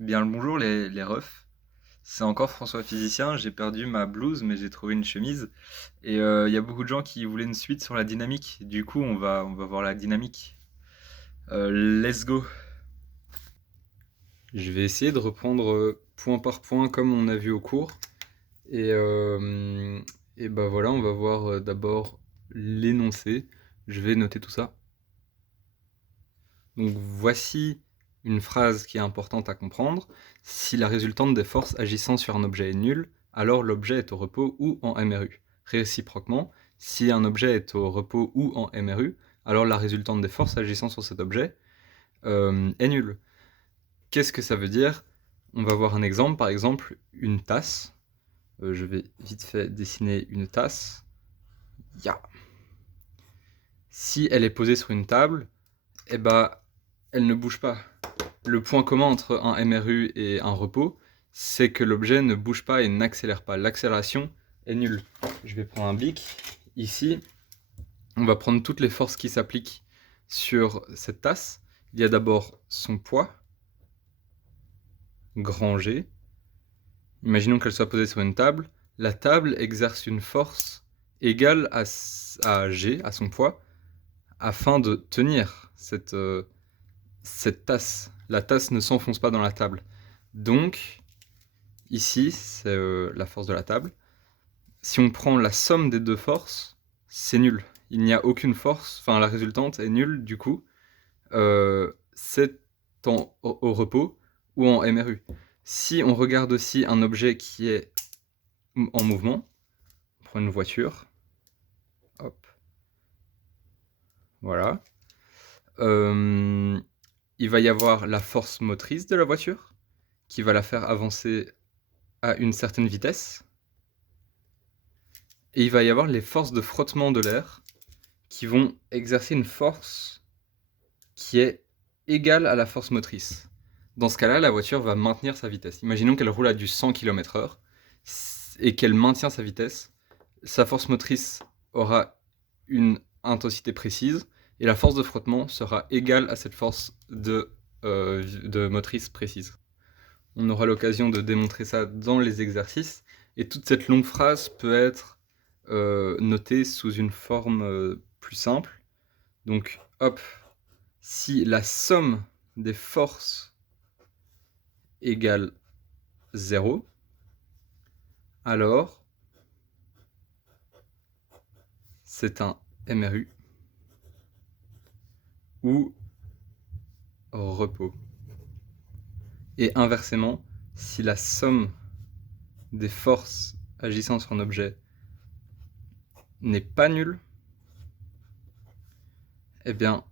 Bien le bonjour les refs. C'est encore François Physicien. J'ai perdu ma blouse, mais j'ai trouvé une chemise. Et il y a beaucoup de gens qui voulaient une suite sur la dynamique. Du coup, on va voir la dynamique. Let's go. Je vais essayer de reprendre point par point comme on a vu au cours. Et, euh, et bah voilà, on va voir d'abord l'énoncé. Je vais noter tout ça. Donc voici une phrase qui est importante à comprendre. Si la résultante des forces agissant sur un objet est nulle, alors l'objet est au repos ou en MRU. Réciproquement, si un objet est au repos ou en MRU, alors la résultante des forces agissant sur cet objet est nulle. Qu'est-ce que ça veut dire? On va voir un exemple, par exemple une tasse. Je vais vite fait dessiner une tasse. Ya. Si elle est posée sur une table, eh ben, elle ne bouge pas. Le point commun entre un MRU et un repos, c'est que l'objet ne bouge pas et n'accélère pas. L'accélération est nulle. Je vais prendre un bic. Ici, on va prendre toutes les forces qui s'appliquent sur cette tasse. Il y a d'abord son poids, grand G. Imaginons qu'elle soit posée sur une table. La table exerce une force égale à G, à son poids, afin de tenir cette tasse. La tasse ne s'enfonce pas dans la table. Donc, ici, c'est la force de la table. Si on prend la somme des deux forces, c'est nul. Il n'y a aucune force, enfin la résultante est nulle, du coup, c'est au repos ou en MRU. Si on regarde aussi un objet qui est en mouvement, on prend une voiture, hop, voilà, il va y avoir la force motrice de la voiture, qui va la faire avancer à une certaine vitesse, et il va y avoir les forces de frottement de l'air, qui vont exercer une force qui est égale à la force motrice. Dans ce cas-là, la voiture va maintenir sa vitesse. Imaginons qu'elle roule à du 100 km/h et qu'elle maintient sa vitesse. Sa force motrice aura une intensité précise et la force de frottement sera égale à cette force de motrice précise. On aura l'occasion de démontrer ça dans les exercices et toute cette longue phrase peut être notée sous une forme plus simple. Donc, hop, si la somme des forces égale 0, alors c'est un MRU ou repos. Et inversement, si la somme des forces agissant sur un objet n'est pas nulle, eh bien,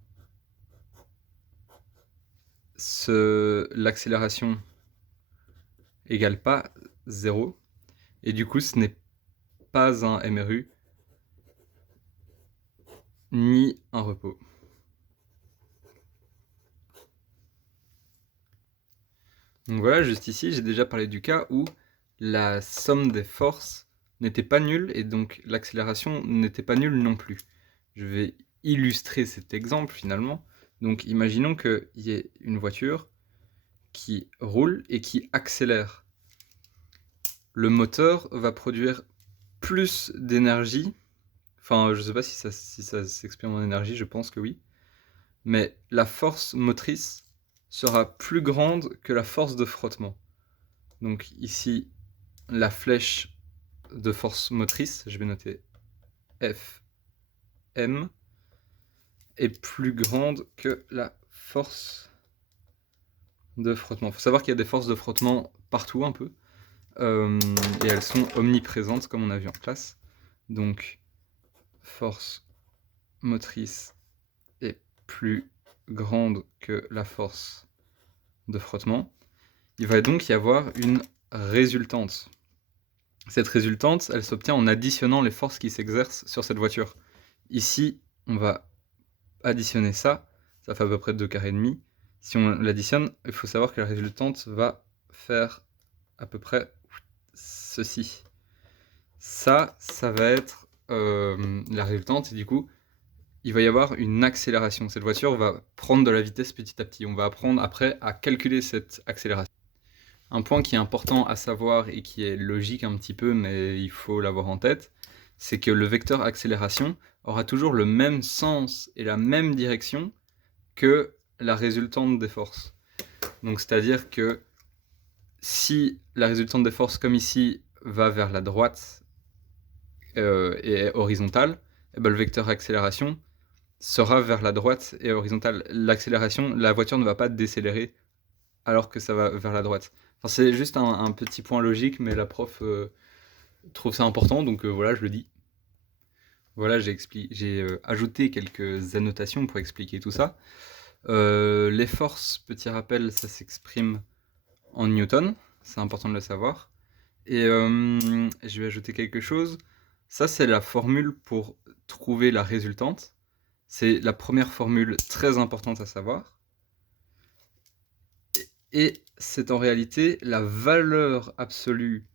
l'accélération égale pas 0, et du coup, ce n'est pas un MRU ni un repos. Donc voilà, juste ici, j'ai déjà parlé du cas où la somme des forces n'était pas nulle, et donc l'accélération n'était pas nulle non plus. Je vais illustrer cet exemple finalement. Donc imaginons qu'il y ait une voiture qui roule et qui accélère. Le moteur va produire plus d'énergie, enfin je ne sais pas si ça s'exprime en énergie, je pense que oui, mais la force motrice sera plus grande que la force de frottement. Donc ici, la flèche de force motrice, je vais noter Fm, est plus grande que la force de frottement. Il faut savoir qu'il y a des forces de frottement partout un peu, et elles sont omniprésentes comme on a vu en classe. Donc force motrice est plus grande que la force de frottement. Il va donc y avoir une résultante. Cette résultante, elle s'obtient en additionnant les forces qui s'exercent sur cette voiture. Ici, on va additionner ça, ça fait à peu près 2 carrés et demi. Si on l'additionne, il faut savoir que la résultante va faire à peu près ceci. Ça va être la résultante, et du coup, il va y avoir une accélération. Cette voiture va prendre de la vitesse petit à petit. On va apprendre après à calculer cette accélération. Un point qui est important à savoir et qui est logique un petit peu, mais il faut l'avoir en tête, c'est que le vecteur accélération aura toujours le même sens et la même direction que la résultante des forces. Donc c'est-à-dire que si la résultante des forces, comme ici, va vers la droite et est horizontale, et ben le vecteur accélération sera vers la droite et horizontale. L'accélération, la voiture ne va pas décélérer alors que ça va vers la droite. Enfin, c'est juste un petit point logique, mais la prof trouve ça important, donc voilà, je le dis. Voilà, j'ai ajouté quelques annotations pour expliquer tout ça. Les forces, petit rappel, ça s'exprime en newton, c'est important de le savoir. Et je vais ajouter quelque chose. Ça, c'est la formule pour trouver la résultante. C'est la première formule très importante à savoir. Et c'est en réalité la valeur absolue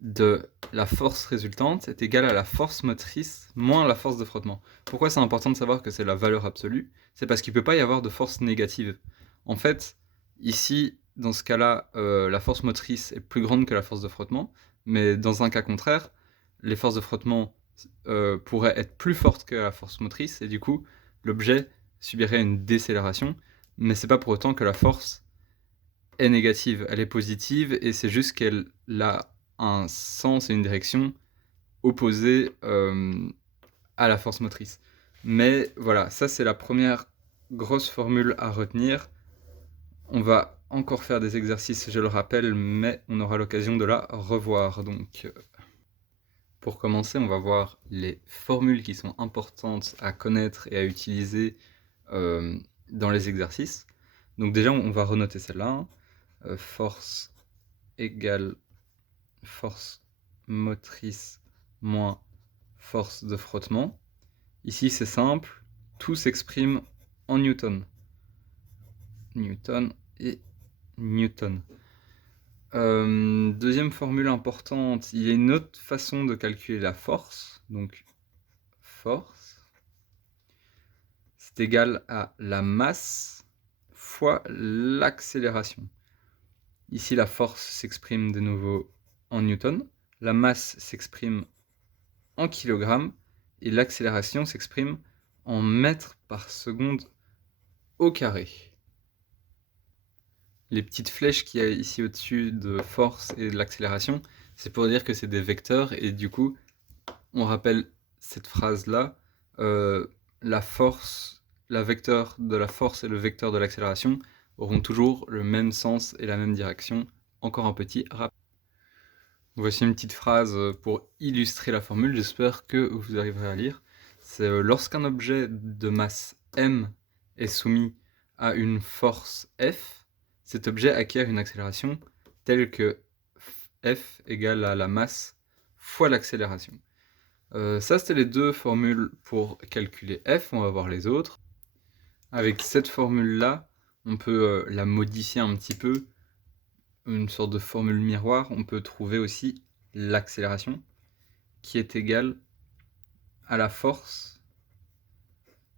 de la force résultante est égale à la force motrice moins la force de frottement. Pourquoi c'est important de savoir que c'est la valeur absolue? C'est parce qu'il ne peut pas y avoir de force négative. En fait, ici, dans ce cas-là, la force motrice est plus grande que la force de frottement, mais dans un cas contraire, les forces de frottement pourraient être plus fortes que la force motrice, et du coup, l'objet subirait une décélération, mais c'est pas pour autant que la force est négative, elle est positive, et c'est juste qu'elle a un sens et une direction opposés à la force motrice. Mais voilà, ça c'est la première grosse formule à retenir. On va encore faire des exercices, je le rappelle, mais on aura l'occasion de la revoir. Donc, pour commencer, on va voir les formules qui sont importantes à connaître et à utiliser dans les exercices. Donc déjà, on va renoter celle-là. Force égale force motrice moins force de frottement. Ici, c'est simple, tout s'exprime en newton. Newton et newton. Deuxième formule importante, il y a une autre façon de calculer la force. Donc, force, c'est égal à la masse fois l'accélération. Ici, la force s'exprime de nouveau en newton, la masse s'exprime en kilogrammes, et l'accélération s'exprime en mètres par seconde au carré. Les petites flèches qu'il y a ici au-dessus de force et de l'accélération, c'est pour dire que c'est des vecteurs, et du coup, on rappelle cette phrase-là, la force, la vecteur de la force et le vecteur de l'accélération auront toujours le même sens et la même direction. Encore un petit rappel. Voici une petite phrase pour illustrer la formule, j'espère que vous arriverez à lire. C'est lorsqu'un objet de masse m est soumis à une force F, cet objet acquiert une accélération telle que F égale à la masse fois l'accélération. Ça, c'était les deux formules pour calculer F, on va voir les autres. Avec cette formule-là, on peut la modifier un petit peu, une sorte de formule miroir. On peut trouver aussi l'accélération, qui est égale à la force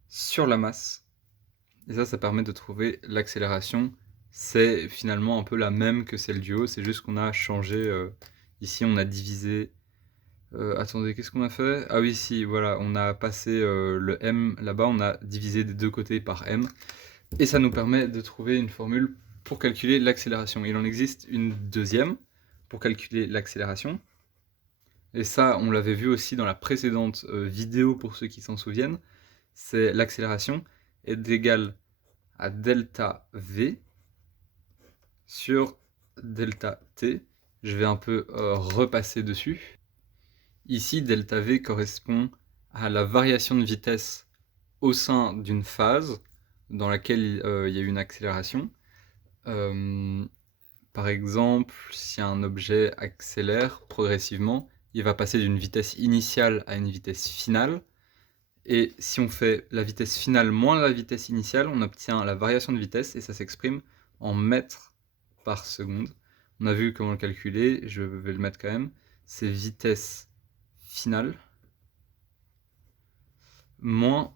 sur la masse. Et ça permet de trouver l'accélération. C'est finalement un peu la même que celle du haut, c'est juste qu'on a changé. Ici, on a divisé. Attendez, qu'est-ce qu'on a fait? Ah oui, si, voilà, on a passé le m là-bas, on a divisé des deux côtés par m. Et ça nous permet de trouver une formule pour calculer l'accélération. Il en existe une deuxième pour calculer l'accélération. Et ça, on l'avait vu aussi dans la précédente vidéo pour ceux qui s'en souviennent. C'est l'accélération est égale à delta v sur delta t. Je vais un peu repasser dessus. Ici, delta v correspond à la variation de vitesse au sein d'une phase dans laquelle il y a une accélération. Par exemple, si un objet accélère progressivement, il va passer d'une vitesse initiale à une vitesse finale. Et si on fait la vitesse finale moins la vitesse initiale, on obtient la variation de vitesse et ça s'exprime en mètres par seconde. On a vu comment le calculer, je vais le mettre quand même. C'est vitesse finale moins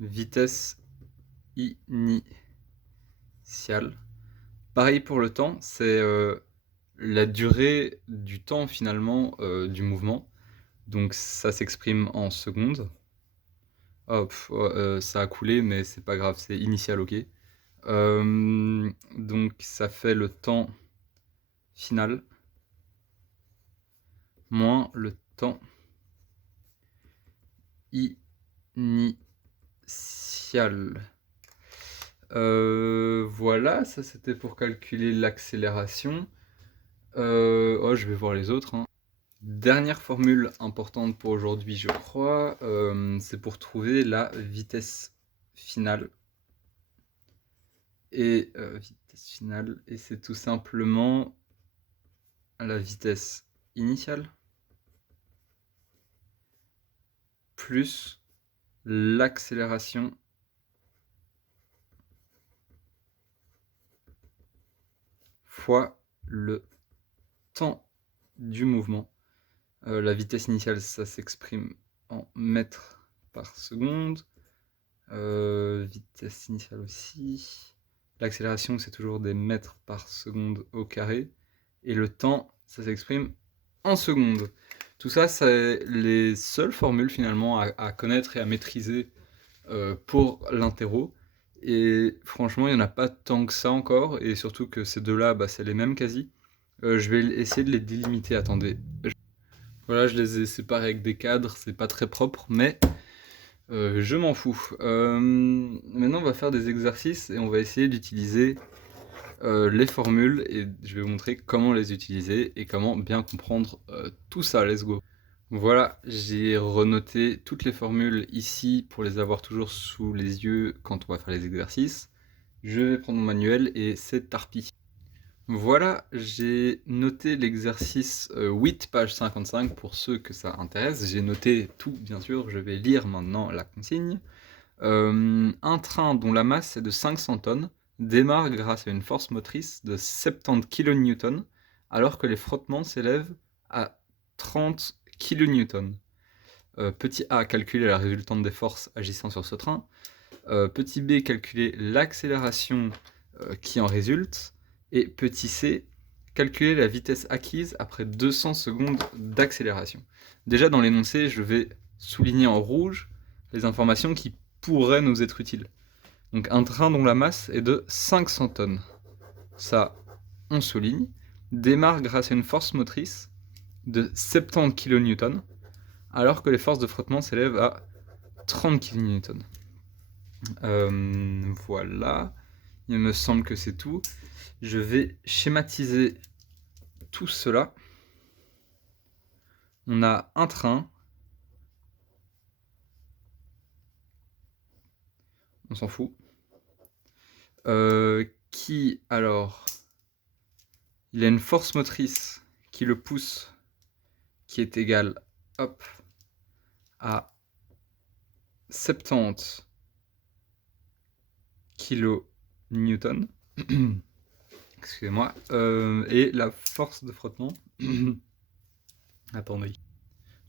vitesse initiale. Pareil pour le temps, c'est la durée du temps finalement du mouvement. Donc ça s'exprime en secondes. Oh, ça a coulé, mais c'est pas grave, c'est initial, OK. Donc ça fait le temps final moins le temps initial. Voilà, ça c'était pour calculer l'accélération. Oh, je vais voir les autres, hein. Dernière formule importante pour aujourd'hui, je crois, c'est pour trouver la vitesse finale. Et vitesse finale, et c'est tout simplement la vitesse initiale plus l'accélération fois le temps du mouvement. La vitesse initiale, ça s'exprime en mètres par seconde. Vitesse initiale aussi. L'accélération, c'est toujours des mètres par seconde au carré. Et le temps, ça s'exprime en secondes. Tout ça, c'est les seules formules finalement à connaître et à maîtriser pour l'interro. Et franchement, il n'y en a pas tant que ça encore. Et surtout que ces deux-là, bah, c'est les mêmes quasi. Je vais essayer de les délimiter. Attendez. Voilà, je les ai séparés avec des cadres. C'est pas très propre, mais je m'en fous. Maintenant, on va faire des exercices et on va essayer d'utiliser les formules. Et je vais vous montrer comment les utiliser et comment bien comprendre tout ça. Let's go. Voilà, j'ai renoté toutes les formules ici pour les avoir toujours sous les yeux quand on va faire les exercices. Je vais prendre mon manuel et c'est tarpi. Voilà, j'ai noté l'exercice 8, page 55 pour ceux que ça intéresse. J'ai noté tout, bien sûr, je vais lire maintenant la consigne. Un train dont la masse est de 500 tonnes démarre grâce à une force motrice de 70 kN, alors que les frottements s'élèvent à 30 kN. Petit a, calculer la résultante des forces agissant sur ce train. Petit b, calculer l'accélération qui en résulte. Et petit c, calculer la vitesse acquise après 200 secondes d'accélération. Déjà dans l'énoncé, je vais souligner en rouge les informations qui pourraient nous être utiles. Donc un train dont la masse est de 500 tonnes. Ça, on souligne. Démarre grâce à une force motrice de 70 kN, alors que les forces de frottement s'élèvent à 30 kN. Voilà, il me semble que c'est tout. Je vais schématiser tout cela. On a un train. On s'en fout. Qui, alors, il a une force motrice qui le pousse, qui est égale, hop, à 70 kN. Excusez-moi. Et la force de frottement. Attendez.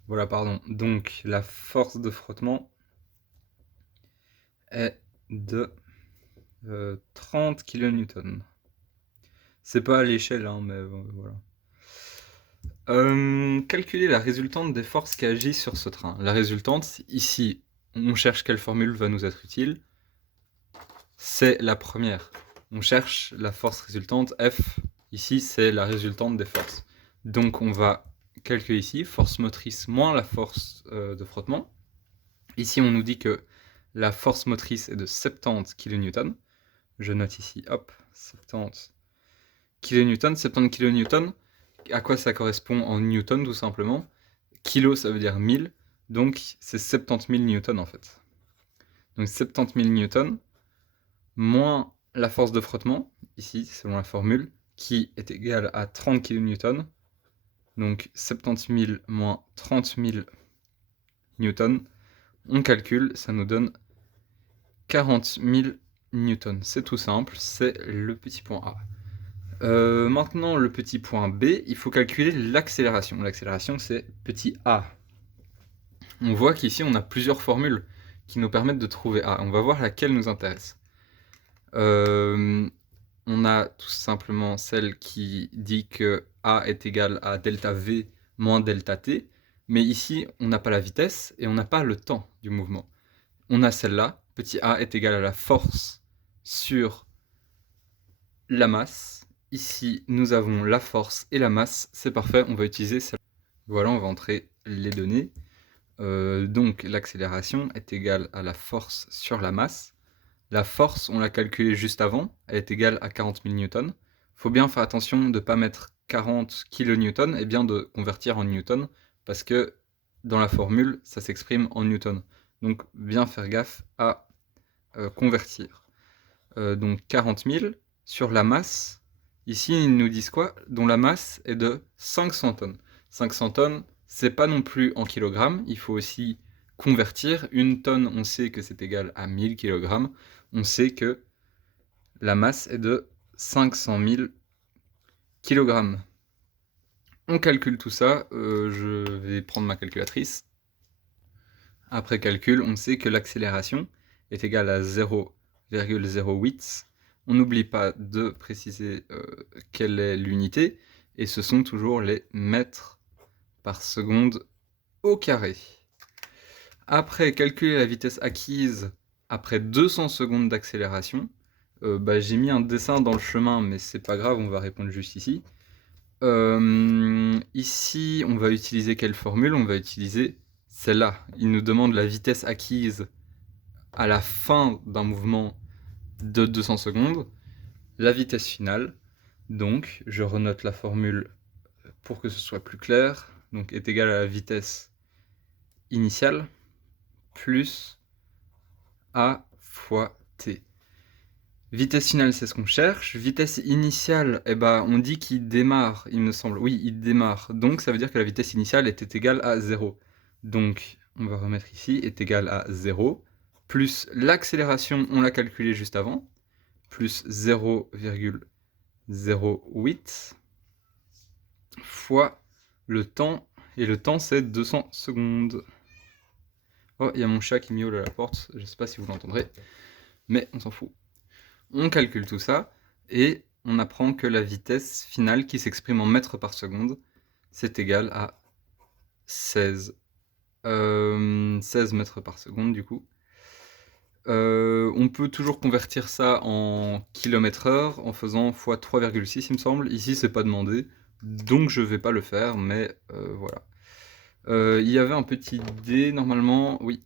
Voilà, pardon. Donc, la force de frottement est de 30 kN. C'est pas à l'échelle, hein, mais voilà. Calculer la résultante des forces qui agissent sur ce train. La résultante, ici, on cherche quelle formule va nous être utile. C'est la première. On cherche la force résultante, F. Ici, c'est la résultante des forces. Donc, on va calculer ici, force motrice moins la force de frottement. Ici, on nous dit que la force motrice est de 70 kN. Je note ici, hop, 70 kN. 70 kN, à quoi ça correspond en newton, tout simplement. Kilo, ça veut dire 1000. Donc, c'est 70 000 newtons, en fait. Donc, 70 000 newtons, moins la force de frottement, ici, selon la formule, qui est égale à 30 kN. Donc 70 000 moins 30 000 newtons. On calcule, ça nous donne 40 000 newtons. C'est tout simple, c'est le petit point A. Maintenant, le petit point B, il faut calculer l'accélération. L'accélération, c'est petit a. On voit qu'ici, on a plusieurs formules qui nous permettent de trouver A. On va voir laquelle nous intéresse. on a tout simplement celle qui dit que A est égal à delta V moins delta T, mais ici, on n'a pas la vitesse et on n'a pas le temps du mouvement. On a celle-là, petit a est égal à la force sur la masse. Ici, nous avons la force et la masse, c'est parfait, on va utiliser celle-là. Voilà, on va entrer les données. Donc, l'accélération est égale à la force sur la masse. La force, on l'a calculée juste avant, elle est égale à 40 000 newtons. Il faut bien faire attention de ne pas mettre 40 kN et bien de convertir en newtons, parce que dans la formule, ça s'exprime en newtons. Donc, bien faire gaffe à convertir. Donc, 40 000 sur la masse. Ici, ils nous disent quoi? Dont la masse est de 500 tonnes. 500 tonnes, c'est pas non plus en kilogrammes, il faut aussi convertir. Une tonne, on sait que c'est égal à 1000 kg. On sait que la masse est de 500 000 kg. On calcule tout ça, je vais prendre ma calculatrice. Après calcul, on sait que l'accélération est égale à 0,08. On n'oublie pas de préciser quelle est l'unité, et ce sont toujours les mètres par seconde au carré. Après calculer la vitesse acquise après 200 secondes d'accélération, j'ai mis un dessin dans le chemin, mais c'est pas grave, on va répondre juste ici. Ici, on va utiliser quelle formule? On va utiliser celle-là. Il nous demande la vitesse acquise à la fin d'un mouvement de 200 secondes, la vitesse finale. Donc, je renote la formule pour que ce soit plus clair. Donc, est égale à la vitesse initiale plus A fois T. Vitesse finale, c'est ce qu'on cherche. Vitesse initiale, on dit qu'il démarre, il me semble. Oui, il démarre. Donc, ça veut dire que la vitesse initiale était égale à 0. Donc, on va remettre ici, est égal à 0. Plus l'accélération, on l'a calculé juste avant. Plus 0,08 fois le temps. Et le temps, c'est 200 secondes. Oh, il y a mon chat qui miaule à la porte. Je ne sais pas si vous l'entendrez. Mais on s'en fout. On calcule tout ça et on apprend que la vitesse finale qui s'exprime en mètres par seconde, c'est égal à 16 mètres par seconde du coup. On peut toujours convertir ça en km/h en faisant x 3,6 il me semble. Ici c'est pas demandé, donc je vais pas le faire, mais voilà. Il y avait un petit dé normalement, oui.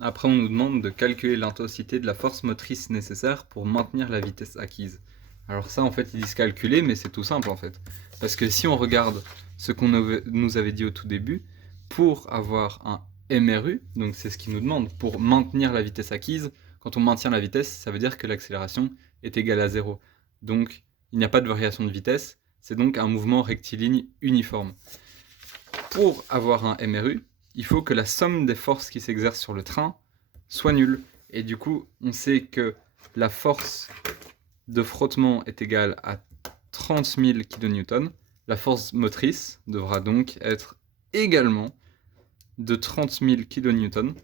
Après, on nous demande de calculer l'intensité de la force motrice nécessaire pour maintenir la vitesse acquise. Alors ça, en fait, ils disent calculer, mais c'est tout simple, en fait. Parce que si on regarde ce qu'on nous avait dit au tout début, pour avoir un MRU, donc c'est ce qu'ils nous demandent, pour maintenir la vitesse acquise, quand on maintient la vitesse, ça veut dire que l'accélération est égale à 0. Donc, il n'y a pas de variation de vitesse, c'est donc un mouvement rectiligne uniforme. Pour avoir un MRU, il faut que la somme des forces qui s'exercent sur le train soit nulle. Et du coup, on sait que la force de frottement est égale à 30 000 kN. La force motrice devra donc être également de 30 000 kN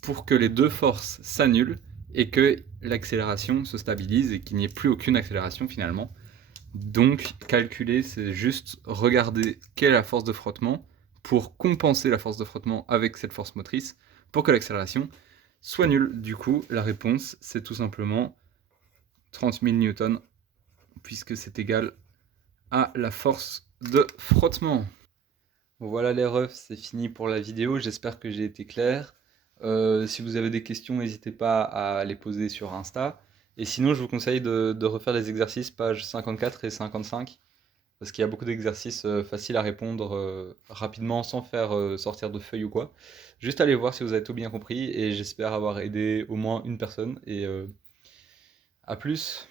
pour que les deux forces s'annulent et que l'accélération se stabilise et qu'il n'y ait plus aucune accélération finalement. Donc, calculer, c'est juste regarder quelle est la force de frottement pour compenser la force de frottement avec cette force motrice pour que l'accélération soit nulle. Du coup, la réponse, c'est tout simplement 30 000 newtons, puisque c'est égal à la force de frottement. Bon, voilà les refs, c'est fini pour la vidéo. J'espère que j'ai été clair. Si vous avez des questions, n'hésitez pas à les poser sur Insta. Et sinon, je vous conseille de refaire les exercices pages 54 et 55, parce qu'il y a beaucoup d'exercices faciles à répondre rapidement sans faire sortir de feuilles ou quoi. Juste allez voir si vous avez tout bien compris, et j'espère avoir aidé au moins une personne. Et à plus!